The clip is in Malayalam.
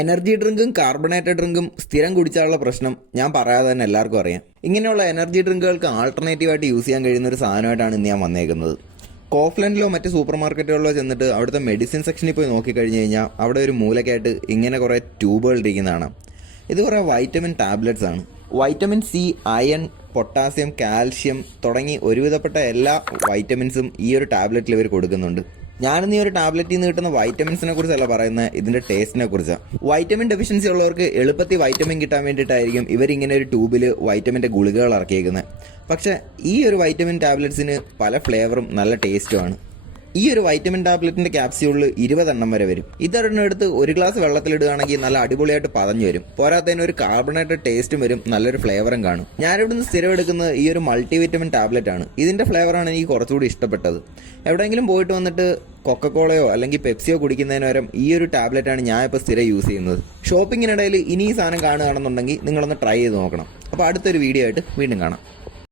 എനർജി ഡ്രിങ്കും കാർബണേറ്റഡ് ഡ്രിങ്കും സ്ഥിരം കുടിച്ചാലുള്ള പ്രശ്നം ഞാൻ പറയാതെ തന്നെ എല്ലാവർക്കും അറിയാം. ഇങ്ങനെയുള്ള എനർജി ഡ്രിങ്കുകൾക്ക് ആൾട്ടർനേറ്റീവായിട്ട് യൂസ് ചെയ്യാൻ കഴിയുന്ന ഒരു സാധനമായിട്ടാണ് ഇന്ന് ഞാൻ വന്നേക്കുന്നത്. കോഫ്ലൻഡിലോ മറ്റ് സൂപ്പർ മാർക്കറ്റുകളിലോ ചെന്നിട്ട് അവിടുത്തെ മെഡിസിൻ സെക്ഷനിൽ പോയി നോക്കിക്കഴിഞ്ഞ് കഴിഞ്ഞാൽ അവിടെ ഒരു മൂലക്കായിട്ട് ഇങ്ങനെ കുറേ ട്യൂബുകൾ ഇരിക്കുന്നതാണ്. ഇത് കുറേ വൈറ്റമിൻ ടാബ്ലറ്റ്സ് ആണ്. Vitamin C, iron, potassium, calcium തുടങ്ങി ഒരുവിധപ്പെട്ട എല്ലാ വൈറ്റമിൻസും ഈ ഒരു ടാബ്ലറ്റിൽ ഇവർ കൊടുക്കുന്നുണ്ട്. ഞാനിന്ന് ഈ ഒരു ടാബ്ലറ്റിൽ നിന്ന് കിട്ടുന്ന വൈറ്റമിൻസിനെ കുറിച്ചല്ല പറയുന്നത്, ഇതിൻ്റെ ടേസ്റ്റിനെ കുറിച്ചാണ്. വൈറ്റമിൻ ഡെഫിഷ്യൻസി ഉള്ളവർക്ക് എളുപ്പത്തിൽ വൈറ്റമിൻ കിട്ടാൻ വേണ്ടിയിട്ടായിരിക്കും ഇവരിങ്ങനെ ഒരു ട്യൂബിൽ വൈറ്റമിൻ്റെ ഗുളികകൾ ഇറക്കിയേക്കുന്നത്. പക്ഷേ ഈ ഒരു വൈറ്റമിൻ ടാബ്ലറ്റ്സിന് പല ഫ്ലേവറും നല്ല ടേസ്റ്റുമാണ്. ഈ ഒരു വൈറ്റമിൻ ടാബ്ലറ്റിൻ്റെ ക്യാപ്സ്യൂളിൽ 20 എണ്ണം വരെ വരും. ഇതൊരെണ്ണം എടുത്ത് ഒരു ഗ്ലാസ് വെള്ളത്തിലിടുകയാണെങ്കിൽ നല്ല അടിപൊളിയായിട്ട് പതഞ്ഞു വരും. പോരാത്തതിന് ഒരു കാർബണേറ്റഡ് ടേസ്റ്റും വരും, നല്ലൊരു ഫ്ലേവറും കാണും. ഞാനിവിടുന്ന് സ്ഥിരം എടുക്കുന്നത് ഈ ഒരു മൾട്ടി വിറ്റമിൻ ടാബ്ലറ്റ് ആണ്. ഇതിൻ്റെ ഫ്ലേവറാണ് എനിക്ക് കുറച്ചുകൂടി ഇഷ്ടപ്പെട്ടത്. എവിടെയെങ്കിലും പോയിട്ട് വന്നിട്ട് കൊക്കക്കോളയോ അല്ലെങ്കിൽ പെപ്സിയോ കുടിക്കുന്നതിന് പകരം ഈ ഒരു ടാബ്ലറ്റാണ് ഞാൻ ഇപ്പോൾ സ്ഥിരം യൂസ് ചെയ്യുന്നത്. ഷോപ്പിങ്ങിനിടയിൽ ഇനി ഈ സാധനം കാണുകയാണെന്നുണ്ടെങ്കിൽ നിങ്ങളൊന്ന് ട്രൈ ചെയ്ത് നോക്കണം. അപ്പോൾ അടുത്തൊരു വീഡിയോ ആയിട്ട് വീണ്ടും കാണാം.